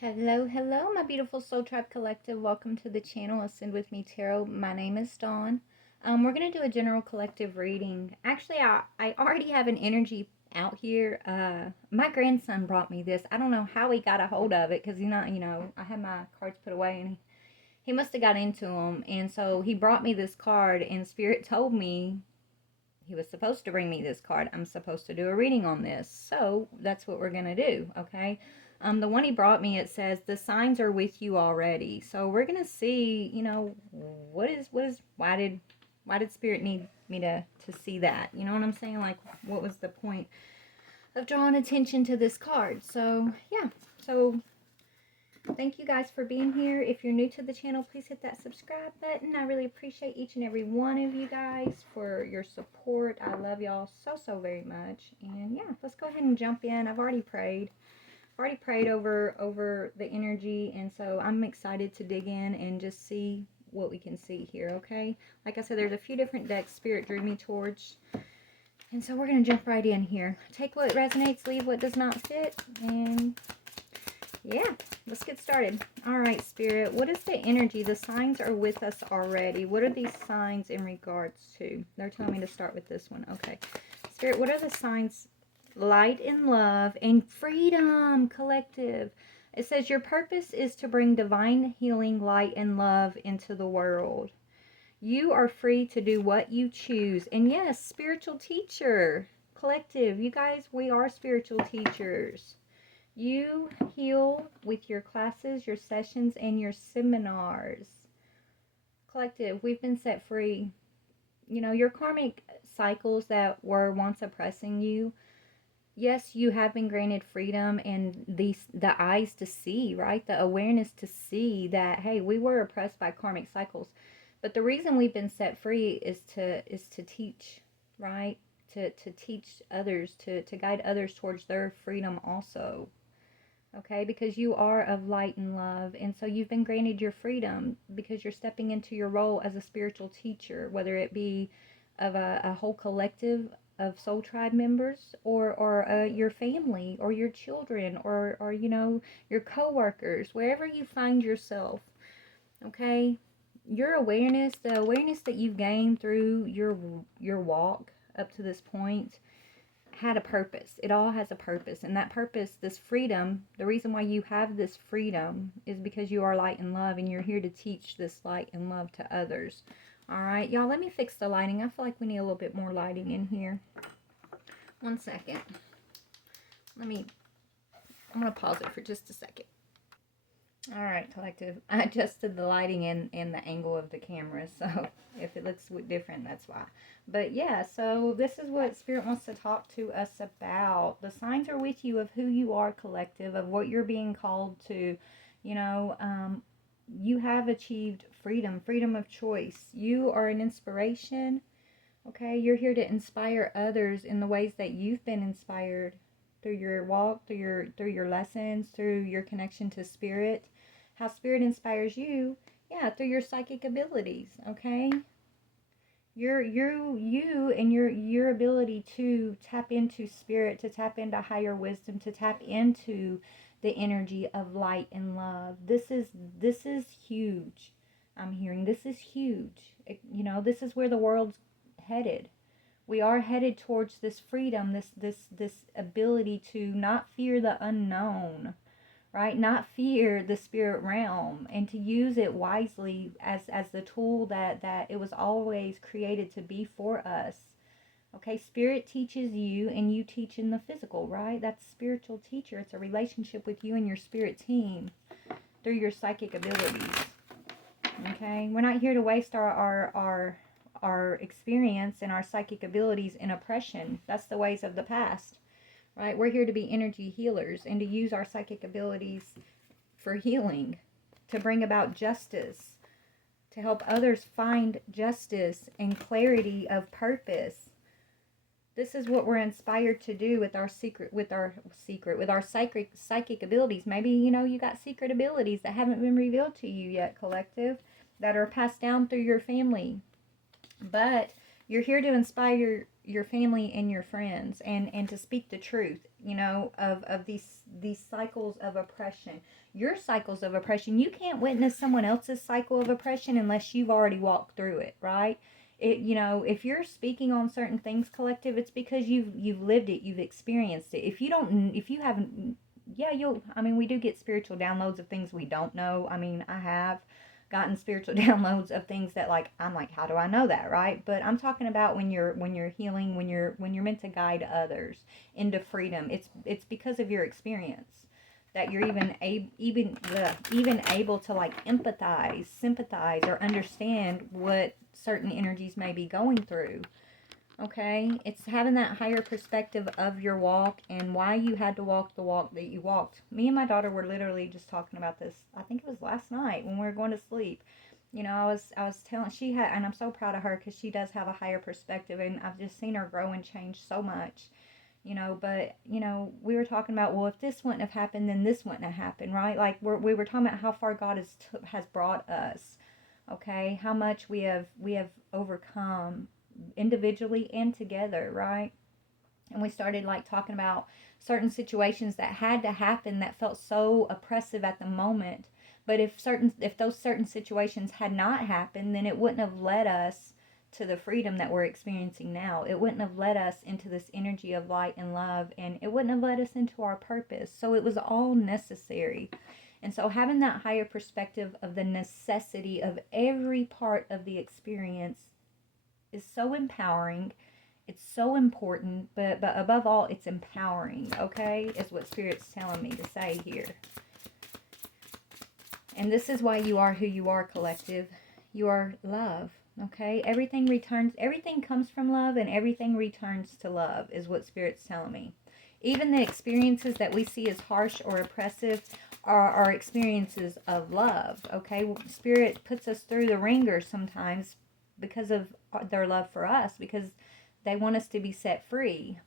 Hello, hello, my beautiful Soul Tribe Collective. Welcome to the channel Ascend With Me Tarot. My name is Dawn. We're going to do a general collective reading. Actually, I already have an energy out here. My grandson brought me this. I don't know how he got a hold of it because, I had my cards put away and he must have got into them. And so he brought me this card, and Spirit told me he was supposed to bring me this card. I'm supposed to do a reading on this. So that's what we're going to do, okay? The one he brought me, it says, the signs are with you already. So we're going to see, why did Spirit need me to see that? You know what I'm saying? Like, what was the point of drawing attention to this card? So, yeah. So thank you guys for being here. If you're new to the channel, please hit that subscribe button. I really appreciate each and every one of you guys for your support. I love y'all so very much. And yeah, let's go ahead and jump in. I've already prayed. Over the energy, and so I'm excited to dig in and just see what we can see here, okay? Like I said, there's a few different decks Spirit drew me towards. And so we're going to jump right in here. Take what resonates, leave what does not fit, and yeah, let's get started. All right, Spirit, what is the energy? The signs are with us already. What are these signs in regards to? They're telling me to start with this one. Okay. Spirit, what are the signs? Light and love and freedom, collective. It says your purpose is to bring divine healing, light, and love into the world. You are free to do what you choose. And yes, spiritual teacher, collective, you guys, we are spiritual teachers. You heal with your classes, your sessions, and your seminars. Collective, we've been set free. You know, your karmic cycles that were once oppressing you, yes, you have been granted freedom and the eyes to see, right? The awareness to see that, hey, we were oppressed by karmic cycles. But the reason we've been set free is to teach, right? To teach others, to guide others towards their freedom also. Okay, because you are of light and love, and so you've been granted your freedom because you're stepping into your role as a spiritual teacher, whether it be of a whole collective of soul tribe members, or your family, or your children, or your co-workers, wherever you find yourself. Okay, your awareness, the awareness that you've gained through your walk up to this point, had a purpose. It all has a purpose. And that purpose, this freedom, the reason why you have this freedom is because you are light and love, and you're here to teach this light and love to others. All right, y'all, let me fix the lighting. I feel like we need a little bit more lighting in here. 1 second. I'm going to pause it for just a second. All right, collective. I adjusted the lighting and the angle of the camera, so if it looks different, that's why. But yeah, so this is what Spirit wants to talk to us about. The signs are with you of who you are, collective, of what you're being called to. You know, you have achieved freedom, freedom of choice. You are an inspiration. Okay, you're here to inspire others in the ways that you've been inspired through your walk, through your lessons, through your connection to Spirit. How Spirit inspires you, yeah, through your psychic abilities. Okay, you and your ability to tap into Spirit, to tap into higher wisdom, to tap into the energy of light and love. This is huge. I'm hearing this is huge. You know, this is where the world's headed. We are headed towards this freedom, this ability to not fear the unknown, right? Not fear the spirit realm, and to use it wisely as the tool that it was always created to be for us. Okay, Spirit teaches you, and you teach in the physical, right? That's spiritual teacher. It's a relationship with you and your spirit team through your psychic abilities. Okay, we're not here to waste our experience and our psychic abilities in oppression. That's the ways of the past, right? We're here to be energy healers and to use our psychic abilities for healing, to bring about justice, to help others find justice and clarity of purpose. This is what we're inspired to do with our psychic abilities. Maybe, you got secret abilities that haven't been revealed to you yet, collective, that are passed down through your family. But you're here to inspire your family and your friends, and to speak the truth, you know, of these cycles of oppression. Your cycles of oppression, you can't witness someone else's cycle of oppression unless you've already walked through it, right? It, you know, if you're speaking on certain things, collective, it's because you've lived it, you've experienced it. If you don't, if you haven't, yeah, you'll, I mean, we do get spiritual downloads of things we don't know. I mean, I have gotten spiritual downloads of things that, like, I'm like, how do I know that, right? But I'm talking about when you're healing, when you're meant to guide others into freedom. It's because of your experience that you're even able to, like, empathize, sympathize, or understand what certain energies may be going through. Okay, it's having that higher perspective of your walk and why you had to walk the walk that you walked. Me and my daughter were literally just talking about this. I think it was last night when we were going to sleep. You know, I was telling, she had, and I'm so proud of her because she does have a higher perspective, and I've just seen her grow and change so much. You know, but you know, we were talking about, well, if this wouldn't have happened, then this wouldn't have happened, right? Like we were talking about how far God has brought us. Okay, how much we have overcome individually and together, right? And we started, like, talking about certain situations that had to happen that felt so oppressive at the moment. But if those certain situations had not happened, then it wouldn't have led us to the freedom that we're experiencing now. It wouldn't have led us into this energy of light and love, and it wouldn't have led us into our purpose. So it was all necessary. And so having that higher perspective of the necessity of every part of the experience is so empowering. It's so important, but above all, it's empowering, okay? Is what Spirit's telling me to say here. And this is why you are who you are, collective. You are love, okay? Everything comes from love, and everything returns to love, is what Spirit's telling me. Even the experiences that we see as harsh or oppressive are experiences of love, okay? Spirit puts us through the ringer sometimes because of their love for us, because they want us to be set free,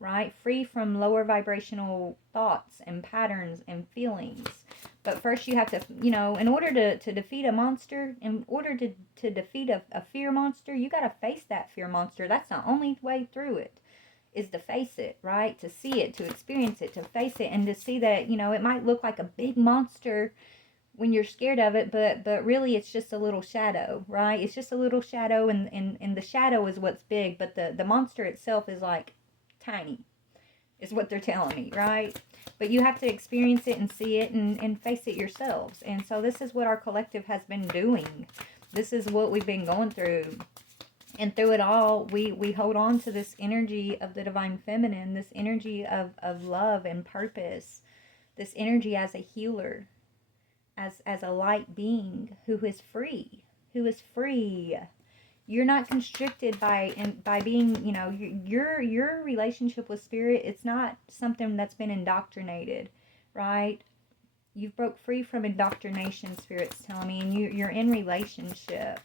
right? Free from lower vibrational thoughts and patterns and feelings. But first you have to, you know, in order to defeat a monster, in order to defeat a fear monster, you got to face that fear monster. That's the only way through it, is to face it, right? To see it, to experience it, to face it, and to see that, you know, it might look like a big monster when you're scared of it, but really it's just a little shadow, right? It's just a little shadow, and the shadow is what's big, but the monster itself is, like, tiny, is what they're telling me, right? But you have to experience it and see it and face it yourselves. And so this is what our collective has been doing. This is what we've been going through. And through it all, we hold on to this energy of the divine feminine, this energy of love and purpose, this energy as a healer, as a light being who is free, who is free. You're not constricted by being, you know, your relationship with Spirit. It's not something that's been indoctrinated, right? You've broke free from indoctrination, Spirit's telling me, and you're in relationship.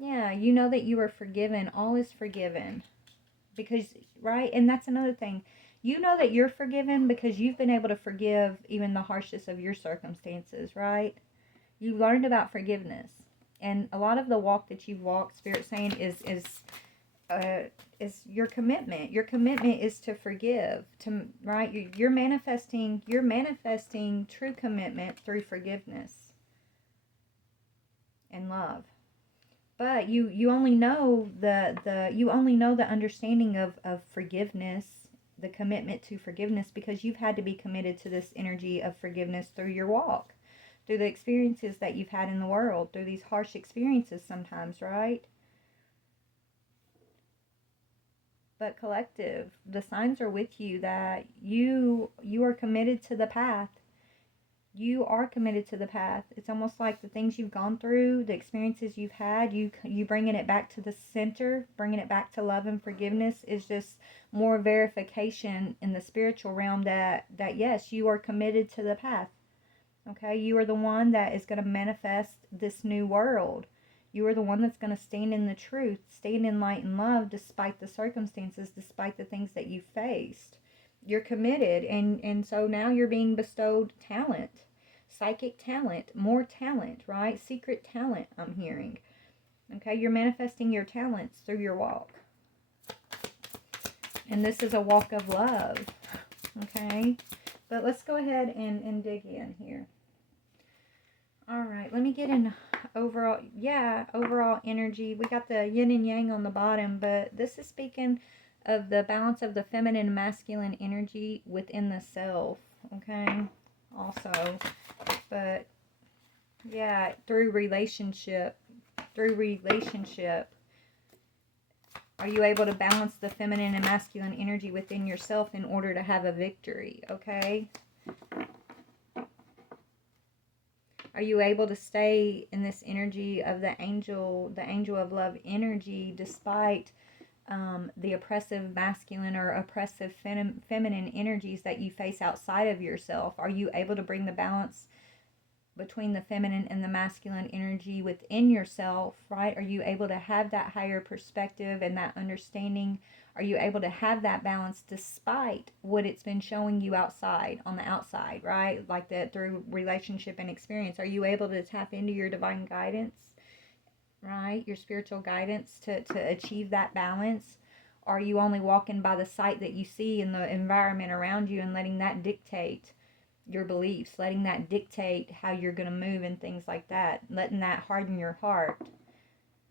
Yeah, you know that you are forgiven. All is forgiven. Because, right? And that's another thing. You know that you're forgiven because you've been able to forgive even the harshest of your circumstances, right? You learned about forgiveness. And a lot of the walk that you've walked, Spirit saying, is your commitment. Your commitment is to forgive, right? You're manifesting true commitment through forgiveness and love. But you only know the understanding of forgiveness, the commitment to forgiveness, because you've had to be committed to this energy of forgiveness through your walk, through the experiences that you've had in the world, through these harsh experiences sometimes, right? But collective, the signs are with you that you are committed to the path. You are committed to the path. It's almost like the things you've gone through, the experiences you've had, you bringing it back to the center, bringing it back to love and forgiveness is just more verification in the spiritual realm that yes, you are committed to the path. Okay, you are the one that is going to manifest this new world. You are the one that's going to stand in the truth, stand in light and love despite the circumstances, despite the things that you faced. You're committed, and so now you're being bestowed talent, psychic talent, more talent, right? Secret talent, I'm hearing. Okay, you're manifesting your talents through your walk. And this is a walk of love. Okay? But let's go ahead and dig in here. All right, let me get an overall, overall energy. We got the yin and yang on the bottom, but this is speaking of the balance of the feminine and masculine energy within the self, okay? Also, but yeah, through relationship, are you able to balance the feminine and masculine energy within yourself in order to have a victory, okay? Are you able to stay in this energy of the angel of love energy, despite the oppressive masculine or oppressive feminine energies that you face outside of yourself? Are you able to bring the balance between the feminine and the masculine energy within yourself, right? Are you able to have that higher perspective and that understanding? Are you able to have that balance despite what it's been showing you outside, on the outside, right? Like that through relationship and experience. Are you able to tap into your divine guidance, right? Your spiritual guidance to achieve that balance? Are you only walking by the sight that you see in the environment around you and letting that dictate your beliefs, letting that dictate how you're going to move and things like that, letting that harden your heart?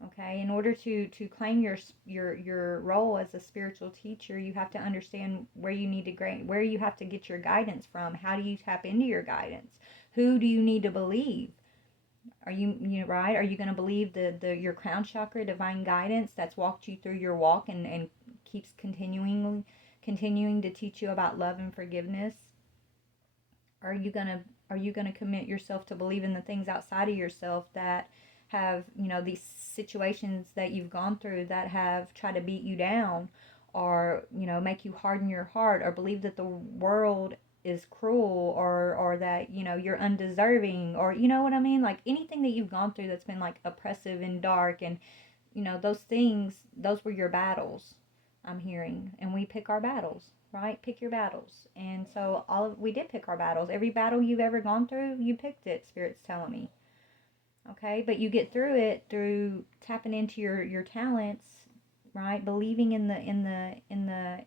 Okay, in order to claim your role as a spiritual teacher, you have to understand where you need to where you have to get your guidance from. How do you tap into your guidance? Who do you need to believe? Are you right? Are you going to believe your crown chakra divine guidance that's walked you through your walk and keeps continuing to teach you about love and forgiveness? Are you gonna commit yourself to believe in the things outside of yourself that have, these situations that you've gone through that have tried to beat you down, or make you harden your heart, or believe that the world is cruel, or that you're undeserving, or you know what I mean? Like anything that you've gone through that's been like oppressive and dark, and those things, those were your battles, I'm hearing. And we pick our battles, right? Pick your battles. And so we did pick our battles. Every battle you've ever gone through, you picked it, Spirit's telling me. Okay? But you get through it through tapping into your talents, right? Believing in the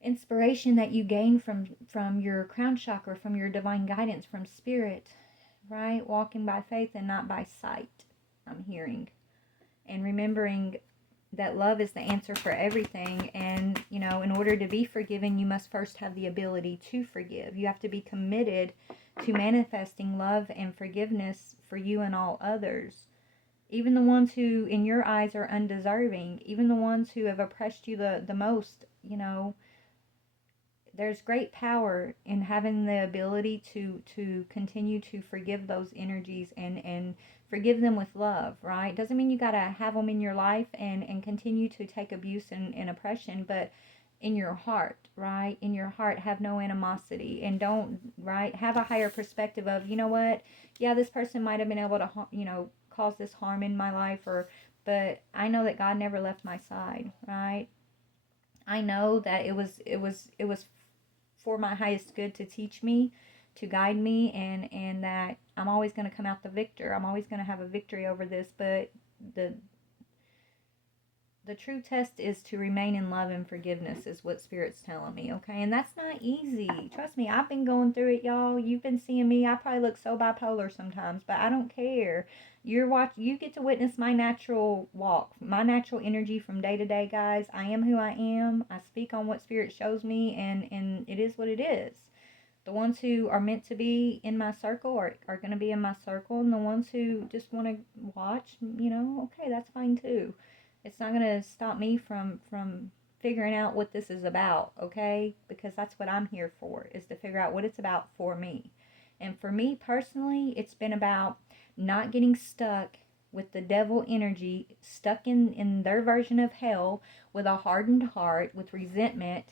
inspiration that you gain from your crown chakra, from your divine guidance, from Spirit, right? Walking by faith and not by sight, I'm hearing. And remembering that love is the answer for everything. And, in order to be forgiven, you must first have the ability to forgive. You have to be committed to manifesting love and forgiveness for you and all others. Even the ones who, in your eyes, are undeserving. Even the ones who have oppressed you the most, there's great power in having the ability to continue to forgive those energies and forgive them with love, right? Doesn't mean you got to have them in your life and continue to take abuse and oppression, but in your heart, right? In your heart, have no animosity, and don't, right? Have a higher perspective of, you know what? Yeah, this person might have been able to, cause this harm in my life, but I know that God never left my side, right? I know that it was for my highest good to teach me, to guide me, and that I'm always going to come out the victor. I'm always going to have a victory over this, but the true test is to remain in love and forgiveness, is what Spirit's telling me, okay? And that's not easy. Trust me, I've been going through it, y'all. You've been seeing me. I probably look so bipolar sometimes, but I don't care. You get to witness my natural walk, my natural energy from day to day, guys. I am who I am. I speak on what Spirit shows me, and it is what it is. The ones who are meant to be in my circle are going to be in my circle, and the ones who just want to watch, okay, that's fine too. It's not going to stop me from figuring out what this is about, okay? Because that's what I'm here for, is to figure out what it's about for me. And for me personally, it's been about not getting stuck with the devil energy, stuck in their version of hell, with a hardened heart, with resentment,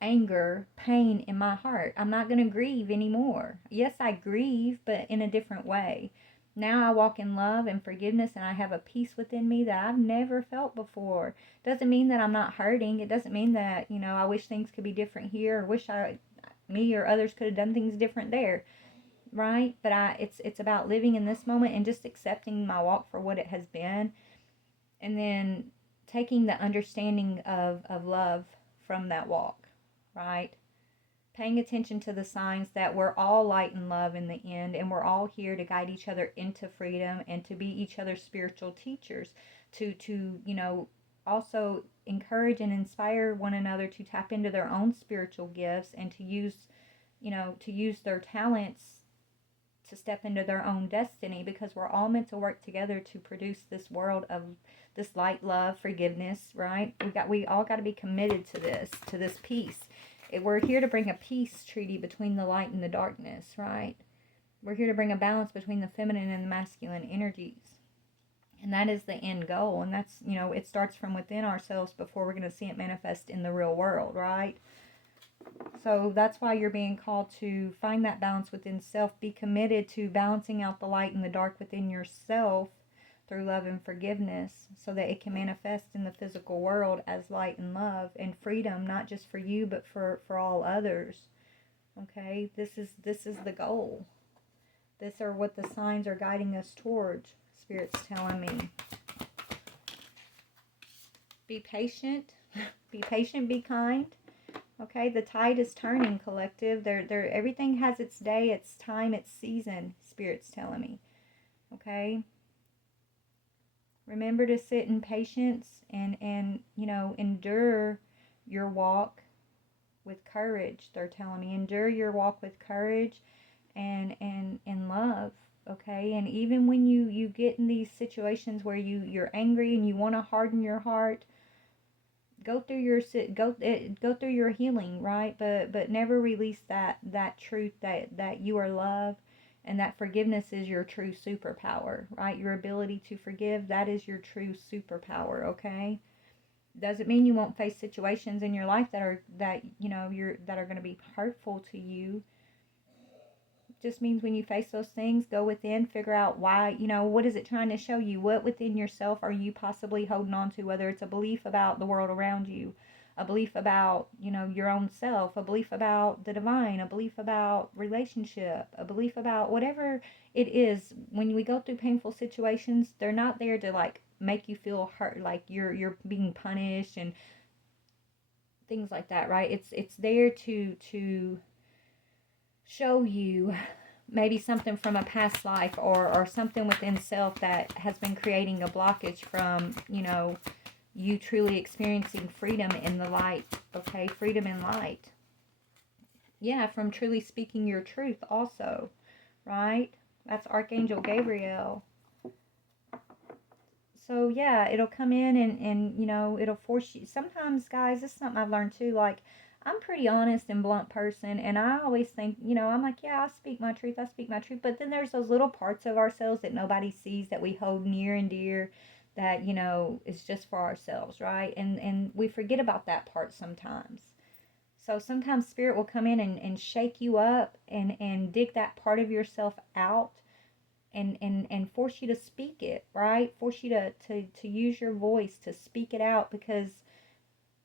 anger, pain in my heart. I'm not going to grieve anymore. Yes, I grieve, but in a different way. Now I walk in love and forgiveness, and I have a peace within me that I've never felt before. Doesn't mean that I'm not hurting. It doesn't mean that, I wish things could be different here, or wish me or others could have done things different there, right? But it's about living in this moment and just accepting my walk for what it has been, and then taking the understanding of love from that walk, right? Paying attention to the signs that we're all light and love in the end, and we're all here to guide each other into freedom and to be each other's spiritual teachers, to also encourage and inspire one another to tap into their own spiritual gifts and to use their talents to step into their own destiny, because we're all meant to work together to produce this world of this light, love, forgiveness, right? We all got to be committed to this peace. We're here to bring a peace treaty between the light and the darkness, right? We're here to bring a balance between the feminine and the masculine energies. And that is the end goal. And that's, it starts from within ourselves before we're going to see it manifest in the real world, right? So that's why you're being called to find that balance within self. Be committed to balancing out the light and the dark within yourself through love and forgiveness, so that it can manifest in the physical world as light and love and freedom, not just for you, but for all others. Okay, this is the goal. This are what the signs are guiding us towards. Spirit's telling me. Be patient. Be patient, be kind. Okay, the tide is turning, collective. Everything has its day, its time, its season, Spirit's telling me. Okay? Remember to sit in patience and endure your walk with courage. They're telling me, endure your walk with courage and love. Okay? And even when you get in these situations where you're angry and you want to harden your heart, go through your healing, right? But never release that truth that you are loved, and that forgiveness is your true superpower, right? Your ability to forgive, that is your true superpower. Okay, doesn't mean you won't face situations in your life that are going to be hurtful to you. Just means when you face those things, go within, figure out why, what is it trying to show you? What within yourself are you possibly holding on to? Whether it's a belief about the world around you, a belief about, your own self, a belief about the divine, a belief about relationship, a belief about whatever it is. When we go through painful situations, they're not there to make you feel hurt, like you're being punished and things like that, right? It's there to show you maybe something from a past life or something within self that has been creating a blockage from, you truly experiencing freedom in the light. Okay, freedom in light. Yeah, from truly speaking your truth also, right? That's Archangel Gabriel. So yeah, it'll come in and it'll force you. Sometimes, guys, this is something I've learned too, I'm a pretty honest and blunt person, and I always think, I'm like, yeah, I speak my truth, but then there's those little parts of ourselves that nobody sees that we hold near and dear, that, is just for ourselves, right? And we forget about that part sometimes. So sometimes Spirit will come in and shake you up and dig that part of yourself out and force you to speak it, right? Force you to use your voice to speak it out, because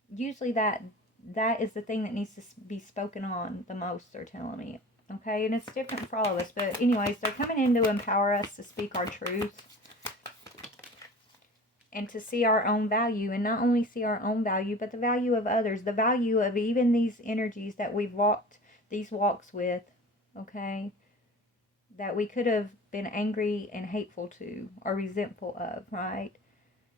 usually that is the thing that needs to be spoken on the most, they're telling me. Okay, and it's different for all of us. But anyways, they're coming in to empower us to speak our truth and to see our own value, and not only see our own value, but the value of others, the value of even these energies that we've walked these walks with, okay, that we could have been angry and hateful to or resentful of, right?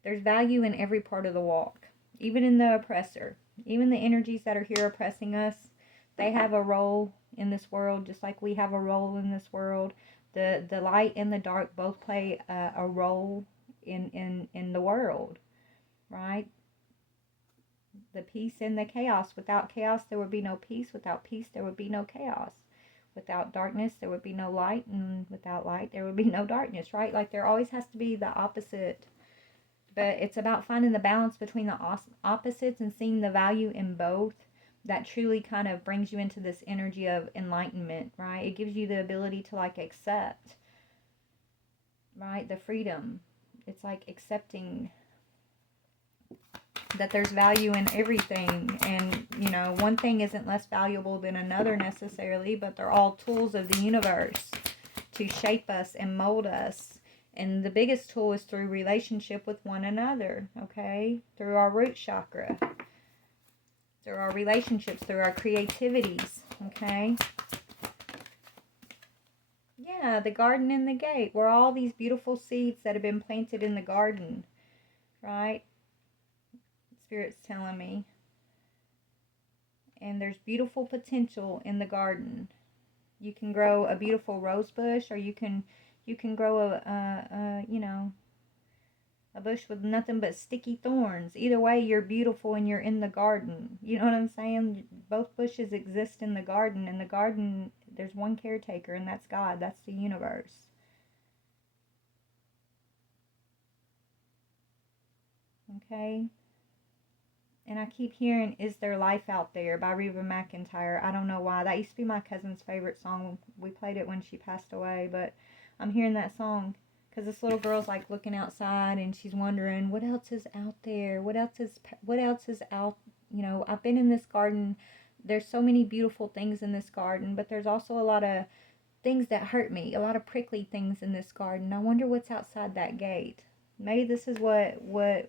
There's value in every part of the walk, even in the oppressor. Even the energies that are here oppressing us, they have a role in this world, just like we have a role in this world. The light and the dark both play a role in the world, right? The peace and the chaos. Without chaos, there would be no peace. Without peace, there would be no chaos. Without darkness, there would be no light. And without light, there would be no darkness, right? Like, there always has to be the opposite. But it's about finding the balance between the opposites and seeing the value in both, that truly kind of brings you into this energy of enlightenment, right? It gives you the ability to accept, right? The freedom. It's like accepting that there's value in everything. And, one thing isn't less valuable than another necessarily, but they're all tools of the universe to shape us and mold us. And the biggest tool is through relationship with one another, okay? Through our root chakra. through our relationships, through our creativities, okay? Yeah, the garden and the gate. We're all these beautiful seeds that have been planted in the garden, right? Spirit's telling me. And there's beautiful potential in the garden. You can grow a beautiful rose bush, or you can grow a bush with nothing but sticky thorns. Either way, you're beautiful and you're in the garden. You know what I'm saying? Both bushes exist in the garden. In the garden, there's one caretaker, and that's God. That's the universe. Okay? And I keep hearing "Is There Life Out There" by Reba McEntire. I don't know why. That used to be my cousin's favorite song. We played it when she passed away, but I'm hearing that song because this little girl's like looking outside and she's wondering what else is out there. What else is out? You know, I've been in this garden. There's so many beautiful things in this garden, but there's also a lot of things that hurt me. A lot of prickly things in this garden. I wonder what's outside that gate. Maybe this is what we're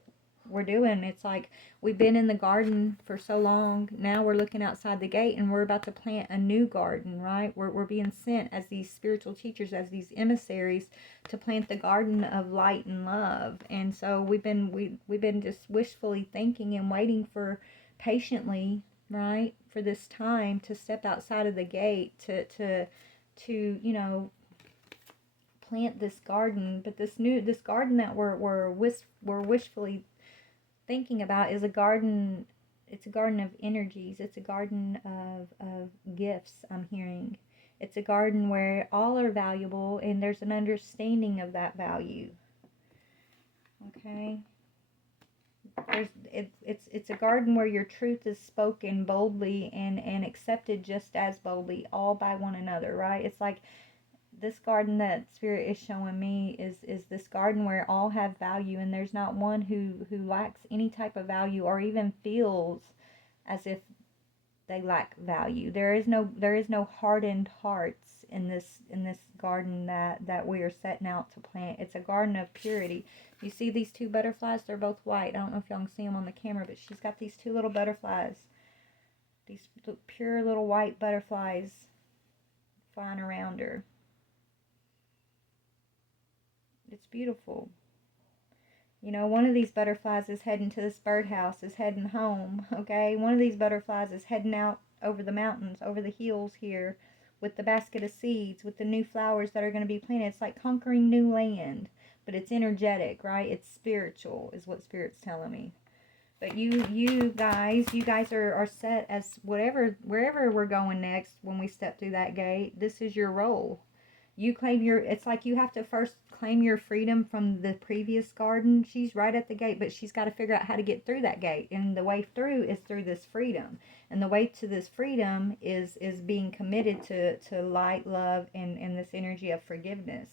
doing. It's like we've been in the garden for so long. Now we're looking outside the gate and we're about to plant a new garden, right? We're being sent as these spiritual teachers, as these emissaries, to plant the garden of light and love. And so we've been just wishfully thinking and waiting for patiently, right, for this time to step outside of the gate to you know, plant this garden. But this garden that we're wishfully thinking about is a garden. It's a garden of energies. It's a garden of gifts, I'm hearing. It's a garden where all are valuable and there's an understanding of that value. Okay? It's a garden where your truth is spoken boldly and accepted just as boldly, all by one another, right? It's like this garden that Spirit is showing me is this garden where all have value, and there's not one who lacks any type of value or even feels as if they lack value. There is no hardened hearts in this garden that we are setting out to plant. It's a garden of purity. You see these two butterflies? They're both white. I don't know if y'all can see them on the camera, but she's got these two little butterflies. These pure little white butterflies flying around her. It's beautiful. You know, one of these butterflies is heading to this birdhouse, is heading home, okay? One of these butterflies is heading out over the mountains, over the hills here, with the basket of seeds, with the new flowers that are going to be planted. It's like conquering new land, but it's energetic, right? It's spiritual, is what Spirit's telling me. But you guys are set as wherever we're going next when we step through that gate. This is your role. You claim it's like you have to first claim your freedom from the previous garden. She's right at the gate, but she's got to figure out how to get through that gate. And the way through is through this freedom. And the way to this freedom is being committed to light, love, and this energy of forgiveness.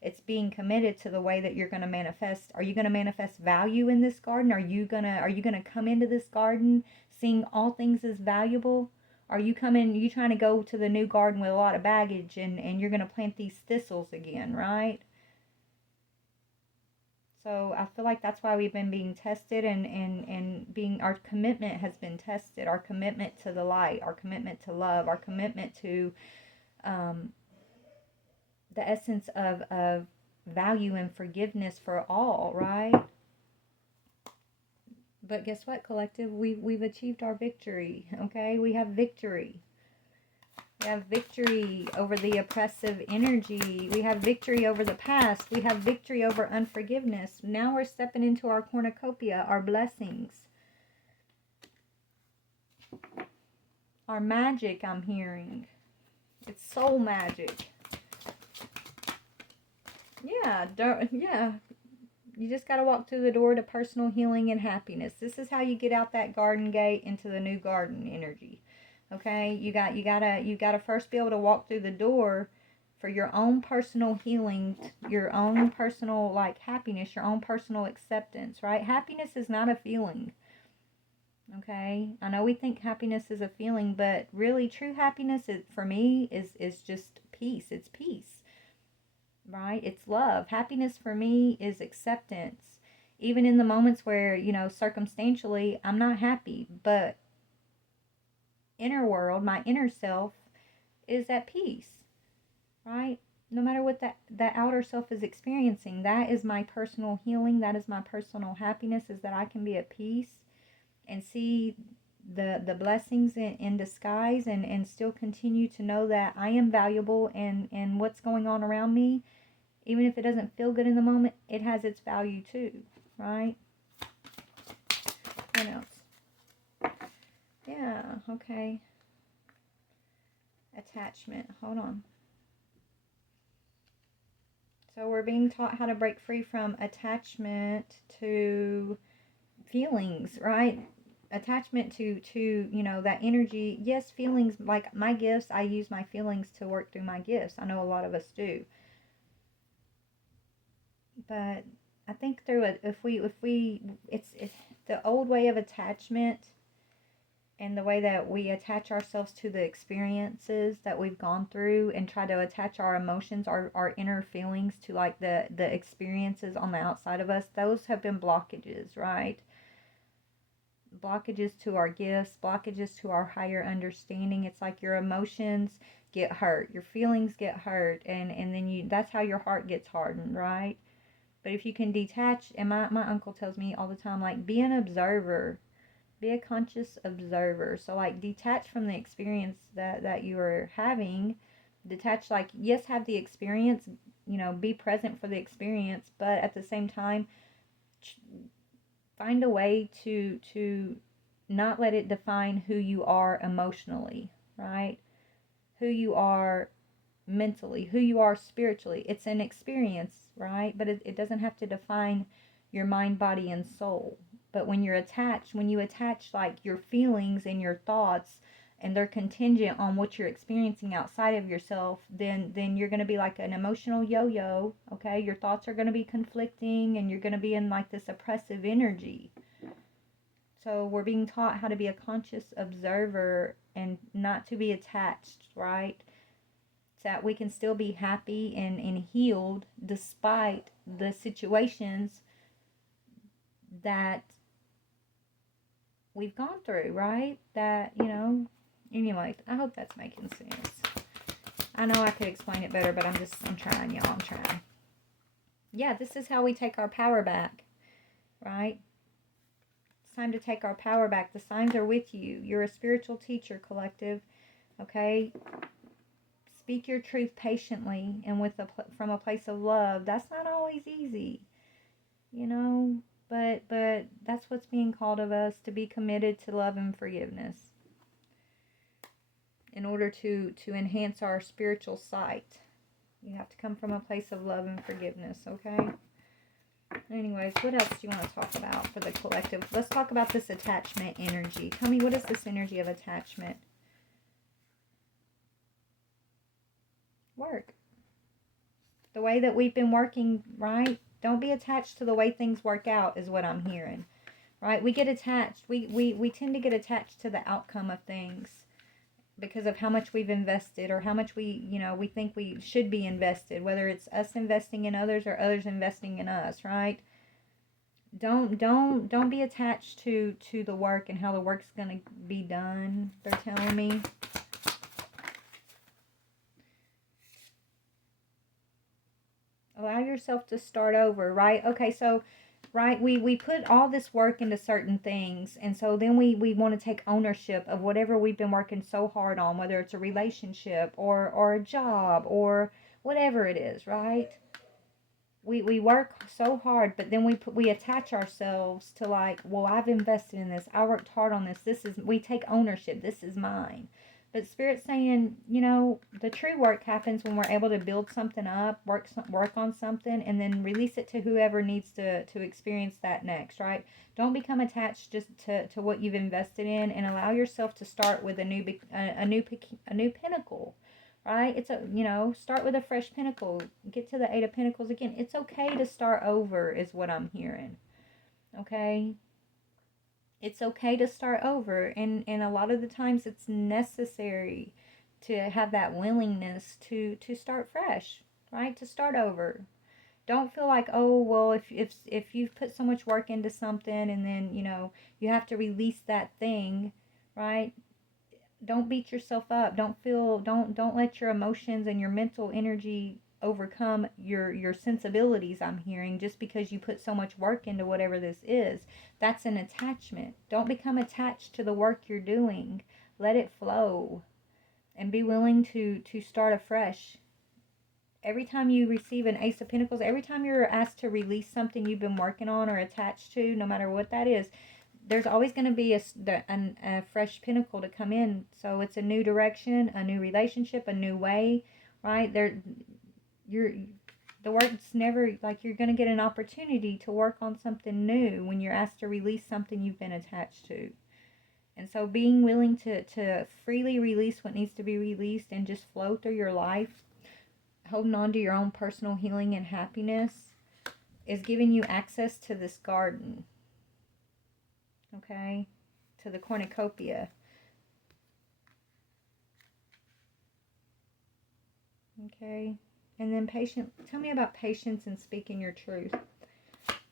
It's being committed to the way that you're going to manifest. Are you going to manifest value in this garden? Are you going to come into this garden seeing all things as valuable? Are you trying to go to the new garden with a lot of baggage and you're going to plant these thistles again, right? So I feel like that's why we've been being tested and our commitment has been tested. Our commitment to the light, our commitment to love, our commitment to the essence of value and forgiveness for all, right? But guess what, collective? We've achieved our victory, okay? We have victory. We have victory over the oppressive energy. We have victory over the past. We have victory over unforgiveness. Now we're stepping into our cornucopia, our blessings. Our magic, I'm hearing. It's soul magic. Yeah, yeah. You just got to walk through the door to personal healing and happiness. This is how you get out that garden gate into the new garden energy. Okay? You gotta first be able to walk through the door for your own personal healing, your own personal happiness, your own personal acceptance, right? Happiness is not a feeling. Okay? I know we think happiness is a feeling, but really true happiness for me is just peace. It's peace. Right? It's love. Happiness for me is acceptance. Even in the moments where, circumstantially I'm not happy, but inner world, my inner self, is at peace, right? No matter what that outer self is experiencing, that is my personal healing. That is my personal happiness, is that I can be at peace and see the blessings in disguise, and still continue to know that I am valuable, and what's going on around me, even if it doesn't feel good in the moment, it has its value too, right? What else? Yeah, okay. Attachment. Hold on. So we're being taught how to break free from attachment to feelings, right? Attachment to that energy. Yes, feelings, like my gifts, I use my feelings to work through my gifts. I know a lot of us do. But I think through it, if we it's the old way of attachment, and the way that we attach ourselves to the experiences that we've gone through, and try to attach our emotions, our inner feelings, to like the experiences on the outside of us, those have been blockages, right? Blockages to our gifts, blockages to our higher understanding. It's like your emotions get hurt, your feelings get hurt, and then that's how your heart gets hardened, right? But if you can detach, and my uncle tells me all the time, like, be an observer, be a conscious observer. So like, detach from the experience that you are having. Detach, like, yes, have the experience, be present for the experience, but at the same time, find a way to not let it define who you are emotionally, right? Who you are mentally, who you are spiritually. It's an experience, right? But it doesn't have to define your mind, body, and soul. But when you attach like your feelings and your thoughts, and they're contingent on what you're experiencing outside of yourself, then you're going to be like an emotional yo-yo, okay? Your thoughts are going to be conflicting, and you're going to be in like this oppressive energy. So we're being taught how to be a conscious observer and not to be attached, right? So that we can still be happy and healed despite the situations that we've gone through, right? Anyway, I hope that's making sense. I know I could explain it better, but I'm trying, y'all. I'm trying. Yeah, this is how we take our power back, right? It's time to take our power back. The signs are with you. You're a spiritual teacher, collective, okay? Speak your truth patiently and from a place of love. That's not always easy, but that's what's being called of us, to be committed to love and forgiveness in order to enhance our spiritual sight. You have to come from a place of love and forgiveness, okay? Anyways, what else do you want to talk about for the collective? Let's talk about this attachment energy. Tell me, what is this energy of attachment? Work. The way that we've been working, right? Don't be attached to the way things work out, is what I'm hearing, right? We get attached. We tend to get attached to the outcome of things because of how much we've invested, or how much we think we should be invested, whether it's us investing in others or others investing in us, right? Don't be attached to the work and how the work's going to be done. They're telling me. Allow yourself to start over, right? Okay, so, right, we put all this work into certain things, and so then we want to take ownership of whatever we've been working so hard on, whether it's a relationship or a job or whatever it is, right? We work so hard, but then we attach ourselves to, like, well, I've invested in this, I worked hard on this, we take ownership, this is mine. But Spirit's saying, the true work happens when we're able to build something up, work on something, and then release it to whoever needs to experience that next, right? Don't become attached just to what you've invested in, and allow yourself to start with a new pinnacle, right? Start with a fresh pinnacle. Get to the Eight of Pentacles again. It's okay to start over, is what I'm hearing, okay? It's okay to start over, and a lot of the times it's necessary to have that willingness to start fresh, right? To start over. Don't feel like, oh, well, if you've put so much work into something, and then you have to release that thing, right? don't beat yourself up. Don't let your emotions and your mental energy overcome your sensibilities. I'm hearing, just because you put so much work into whatever this is. That's an attachment. Don't become attached to the work you're doing. Let it flow and be willing to start afresh. Every time you receive an Ace of Pentacles, every time you're asked to release something you've been working on or attached to, no matter what that is, there's always going to be a fresh pinnacle to come in. So it's a new direction, a new relationship, a new way, right? You're, the work's never, like, you're going to get an opportunity to work on something new when you're asked to release something you've been attached to. And so being willing to freely release what needs to be released and just flow through your life, holding on to your own personal healing and happiness, is giving you access to this garden. Okay? To the cornucopia. Okay? And then tell me about patience and speaking your truth.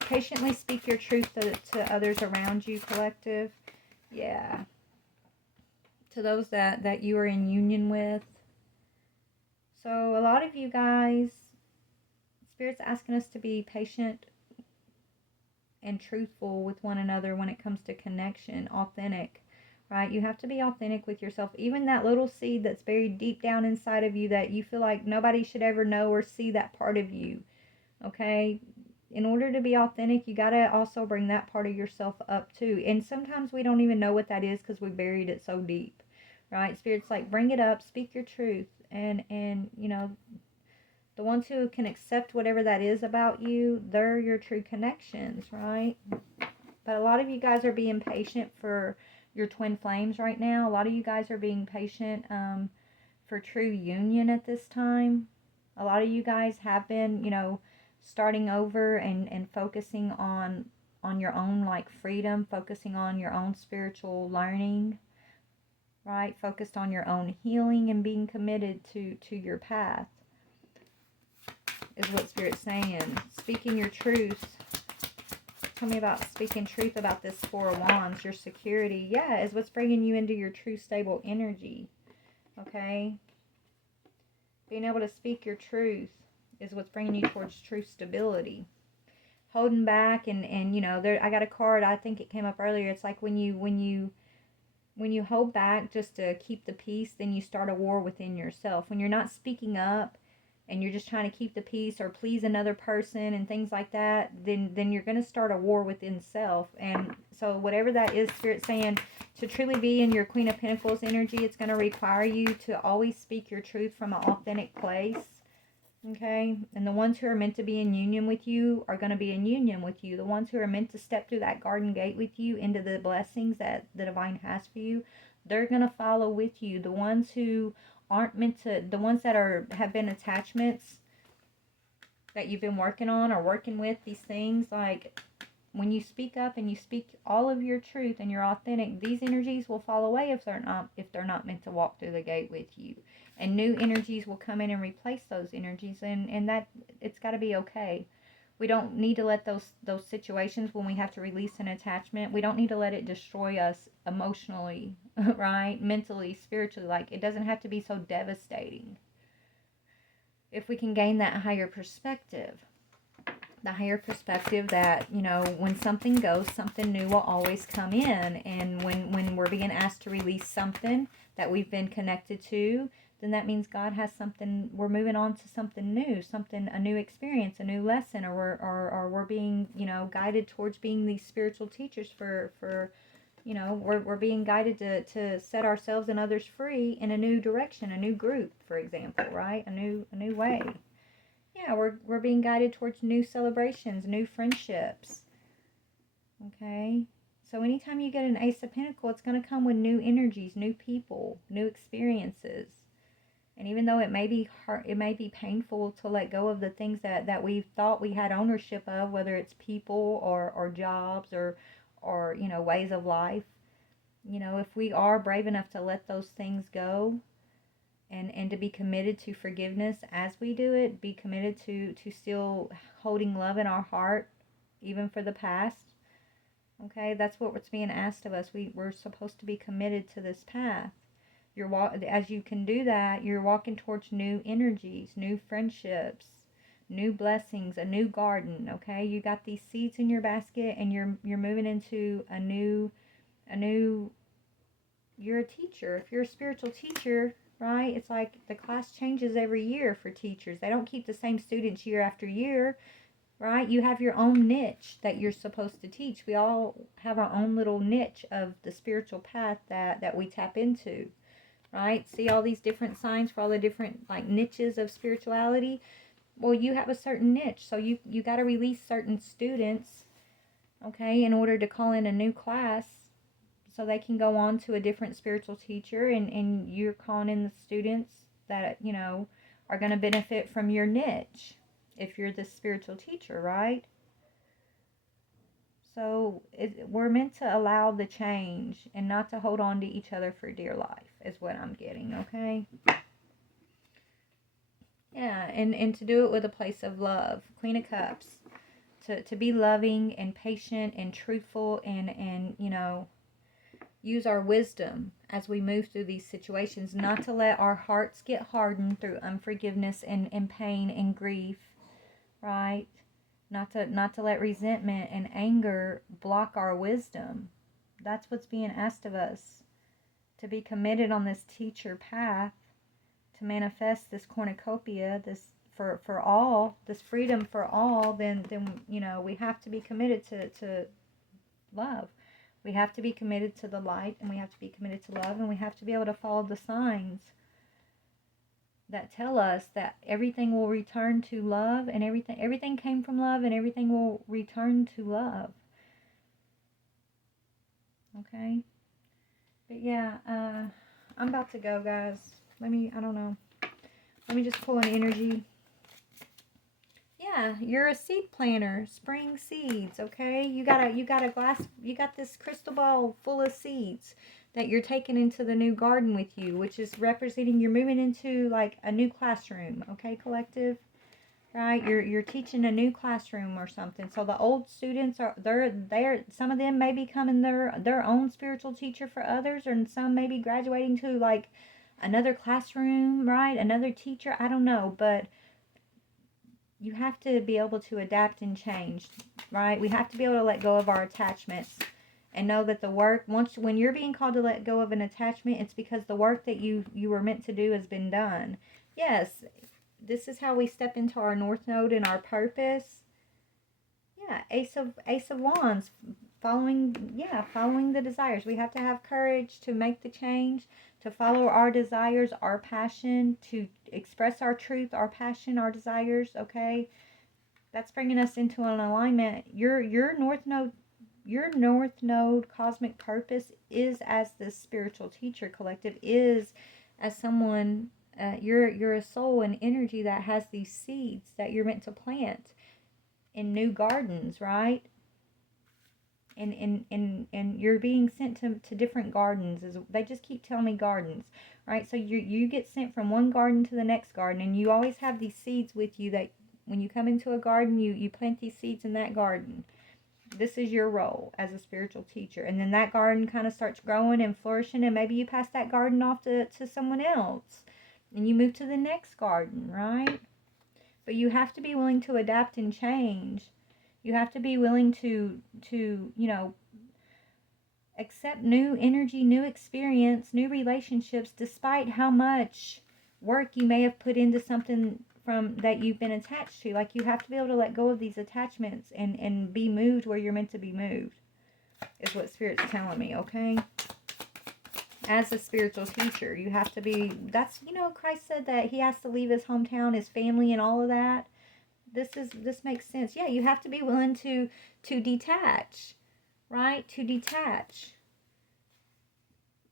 Patiently speak your truth to others around you, collective. Yeah. To those that you are in union with. So a lot of you guys, Spirit's asking us to be patient and truthful with one another when it comes to connection, authentic, right? You have to be authentic with yourself. Even that little seed that's buried deep down inside of you that you feel like nobody should ever know or see that part of you, okay? In order to be authentic, you got to also bring that part of yourself up too. And sometimes we don't even know what that is because we buried it so deep, right? Spirit's like, bring it up, speak your truth. And you know, the ones who can accept whatever that is about you, they're your true connections, right? But a lot of you guys are being patient for your twin flames right now. A lot of you guys are being patient for true union at this time. A lot of you guys have been, you know, starting over and focusing on your own, like, freedom, focusing on your own spiritual learning, right? Focused on your own healing and being committed to your path, is what Spirit's saying. Speaking your truth. Tell me about speaking truth about this Four of Wands, your security. Yeah, is what's bringing you into your true stable energy. Okay? Being able to speak your truth is what's bringing you towards true stability. Holding back and you know, there, I got a card, I think it came up earlier. It's like when you hold back just to keep the peace, then you start a war within yourself. When you're not speaking up and you're just trying to keep the peace or please another person and things like that, then you're going to start a war within self. And so whatever that is, Spirit saying, to truly be in your Queen of Pentacles energy, it's going to require you to always speak your truth from an authentic place. Okay? And the ones who are meant to be in union with you are going to be in union with you. The ones who are meant to step through that garden gate with you into the blessings that the divine has for you, they're going to follow with you. The ones who aren't meant to, the ones that have been attachments that you've been working on or working with, these things, like, when you speak up and you speak all of your truth and you're authentic, these energies will fall away if they're not meant to walk through the gate with you. And new energies will come in and replace those energies, and that, it's got to be okay. We don't need to let those situations when we have to release an attachment, we don't need to let it destroy us emotionally, right? Mentally, spiritually. Like, it doesn't have to be so devastating. If we can gain that higher perspective, the higher perspective that, you know, when something goes, something new will always come in. And when we're being asked to release something that we've been connected to, then that means God has something, we're moving on to something new, a new experience, a new lesson, or we're being, you know, guided towards being these spiritual teachers for you know, we're being guided to set ourselves and others free in a new direction, a new group, for example, right? A new way. Yeah, we're being guided towards new celebrations, new friendships. Okay? So anytime you get an Ace of Pentacles, it's going to come with new energies, new people, new experiences. And even though it may be hard, it may be painful to let go of the things that we thought we had ownership of, whether it's people or jobs or you know, ways of life. You know, if we are brave enough to let those things go, and to be committed to forgiveness as we do it, be committed to still holding love in our heart, even for the past. Okay, that's what's being asked of us. We're supposed to be committed to this path. As you can do that, you're walking towards new energies, new friendships, new blessings, a new garden. Okay, you got these seeds in your basket, and you're moving into a new. You're a teacher. If you're a spiritual teacher, right? It's like the class changes every year for teachers. They don't keep the same students year after year, right? You have your own niche that you're supposed to teach. We all have our own little niche of the spiritual path that we tap into, right? See all these different signs for all the different like niches of spirituality. Well, you have a certain niche, so you got to release certain students, okay, in order to call in a new class so they can go on to a different spiritual teacher, and you're calling in the students that are going to benefit from your niche if you're the spiritual teacher, right? So we're meant to allow the change and not to hold on to each other for dear life is what I'm getting, okay? Yeah, and to do it with a place of love. Queen of Cups. To be loving and patient and truthful, and use our wisdom as we move through these situations, not to let our hearts get hardened through unforgiveness and pain and grief, right? Not to let resentment and anger block our wisdom. That's what's being asked of us, to be committed on this teacher path, to manifest this cornucopia, this for all, this freedom for all. Then we have to be committed to love. We have to be committed to the light, and we have to be committed to love, and we have to be able to follow the signs that tell us that everything will return to love, and everything came from love, and everything will return to love. Okay? But yeah, I'm about to go, guys. I don't know. Let me just pull an energy. Yeah, you're a seed planter, spring seeds, okay? You got a glass, you got this crystal ball full of seeds that you're taking into the new garden with you, which is representing you're moving into like a new classroom, okay, collective? Right? You're teaching a new classroom or something. So the old students they're some of them may be becoming their own spiritual teacher for others, or some may be graduating to like another classroom, right? Another teacher, I don't know, but you have to be able to adapt and change, right? We have to be able to let go of our attachments and know that the work, when you're being called to let go of an attachment, it's because the work that you were meant to do has been done. Yes, this is how we step into our North Node and our purpose. Yeah, Ace of Wands, following the desires. We have to have courage to make the change, to follow our desires, our passion, to express our truth, our passion, our desires, okay? That's bringing us into an alignment. Your North Node cosmic purpose is as this spiritual teacher collective, is as someone, you're a soul and energy that has these seeds that you're meant to plant in new gardens, right? And you're being sent to different gardens. They just keep telling me gardens, right? So you get sent from one garden to the next garden, and you always have these seeds with you that when you come into a garden, you plant these seeds in that garden. This is your role as a spiritual teacher. And then that garden kind of starts growing and flourishing, and maybe you pass that garden off to someone else, and you move to the next garden, right? But you have to be willing to adapt and change. You have to be willing to accept new energy, new experience, new relationships, despite how much work you may have put into something from that you've been attached to. Like, you have to be able to let go of these attachments and be moved where you're meant to be moved, is what Spirit's telling me, okay? As a spiritual teacher, you have to be, Christ said that he has to leave his hometown, his family, and all of that. This makes sense. Yeah, you have to be willing to detach, right? To detach.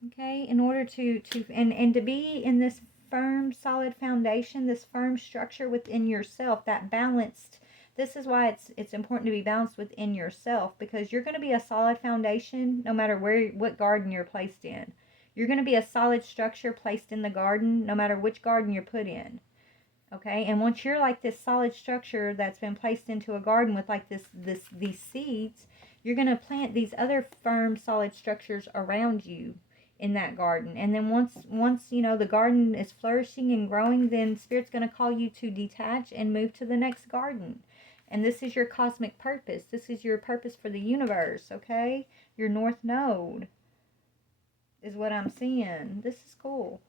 Okay, in order to to be in this firm, solid foundation, this firm structure within yourself, that balanced. This is why it's important to be balanced within yourself, because you're going to be a solid foundation no matter what garden you're placed in. You're going to be a solid structure placed in the garden no matter which garden you're put in. Okay, and once you're like this solid structure that's been placed into a garden with like these seeds, you're going to plant these other firm, solid structures around you in that garden. And then once you know the garden is flourishing and growing, then Spirit's going to call you to detach and move to the next garden. And this is your cosmic purpose. This is your purpose for the universe, okay? Your north node is what I'm seeing. This is cool.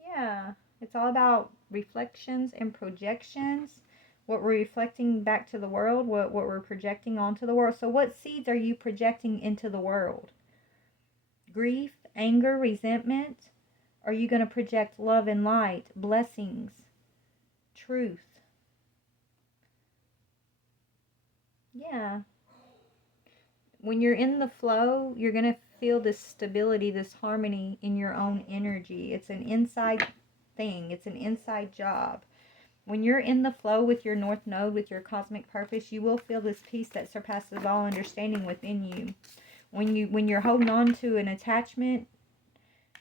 Yeah, it's all about reflections and projections. What we're reflecting back to the world, what we're projecting onto the world. So what seeds are you projecting into the world? Grief, anger, resentment? Are you going to project love and light, blessings, truth? Yeah. When you're in the flow, you're going to feel this stability, this harmony in your own energy. It's an inside thing. It's an inside job. When you're in the flow with your north node, with your cosmic purpose, you will feel this peace that surpasses all understanding within you. When you're holding on to an attachment,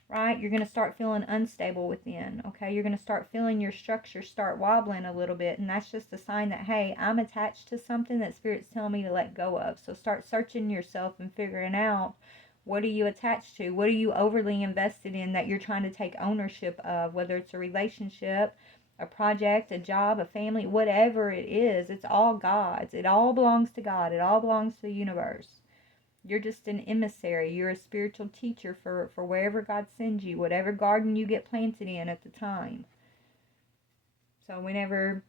right, you're going to start feeling unstable within, okay? You're going to start feeling your structure start wobbling a little bit, and that's just a sign that, hey, I'm attached to something that Spirit's telling me to let go of. So start searching yourself and figuring out, what are you attached to? What are you overly invested in that you're trying to take ownership of, whether it's a relationship, a project, a job, a family, whatever it is. It's all God's. It all belongs to God. It all belongs to the universe. You're just an emissary. You're a spiritual teacher for wherever God sends you, whatever garden you get planted in at the time. So whenever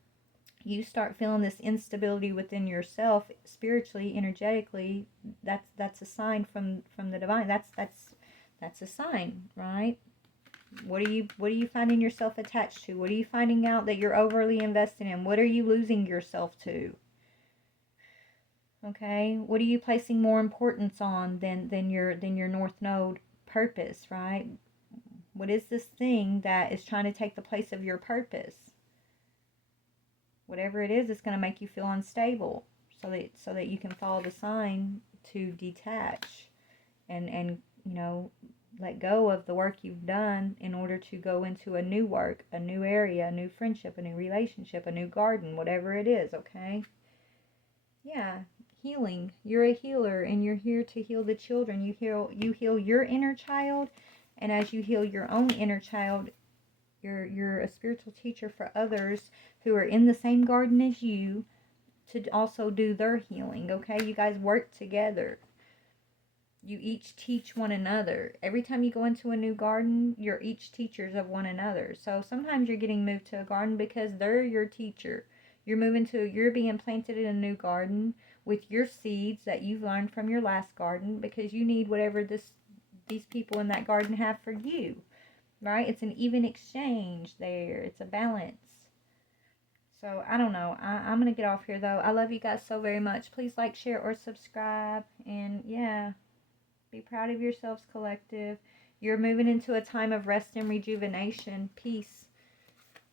you start feeling this instability within yourself, spiritually, energetically, that's a sign from the divine. That's a sign, right? What are you finding yourself attached to? What are you finding out that you're overly invested in? What are you losing yourself to? Okay, what are you placing more importance on than your north node purpose, right? What is this thing that is trying to take the place of your purpose? Whatever it is, it's going to make you feel unstable, so that you can follow the sign to detach and you know, let go of the work you've done in order to go into a new work, a new area, a new friendship, a new relationship, a new garden, whatever it is, okay? Yeah, healing. You're a healer, and you're here to heal the children. You heal your inner child, and as you heal your own inner child, you're a spiritual teacher for others who are in the same garden as you to also do their healing, okay? You guys work together. You each teach one another. Every time you go into a new garden, you're each teachers of one another. So sometimes you're getting moved to a garden because they're your teacher. You're being planted in a new garden with your seeds that you've learned from your last garden, because you need whatever these people in that garden have for you, right? It's an even exchange there. It's a balance. So I don't know. I'm going to get off here though. I love you guys so very much. Please like, share, or subscribe. And yeah, be proud of yourselves, collective. You're moving into a time of rest and rejuvenation, peace.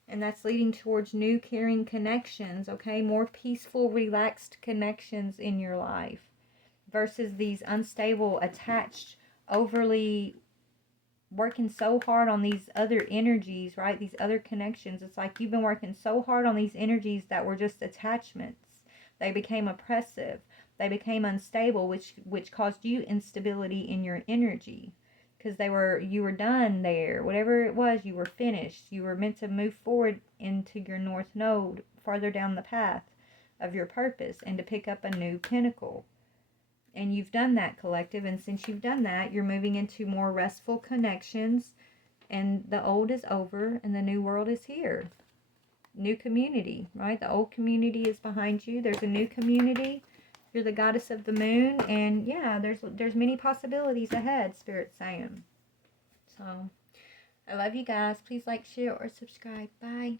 And that's leading towards new caring connections, okay? More peaceful, relaxed connections in your life versus these unstable, attached, overly working so hard on these other energies, right? These other connections. It's like you've been working so hard on these energies that were just attachments. They became oppressive. They became unstable, which caused you instability in your energy. Because you were done there. Whatever it was, you were finished. You were meant to move forward into your north node, farther down the path of your purpose, and to pick up a new pinnacle. And you've done that, collective. And since you've done that, you're moving into more restful connections. And the old is over and the new world is here. New community, right? The old community is behind you. There's a new community. You're the goddess of the moon, and yeah, there's many possibilities ahead, Spirit's saying. So, I love you guys. Please like, share, or subscribe. Bye.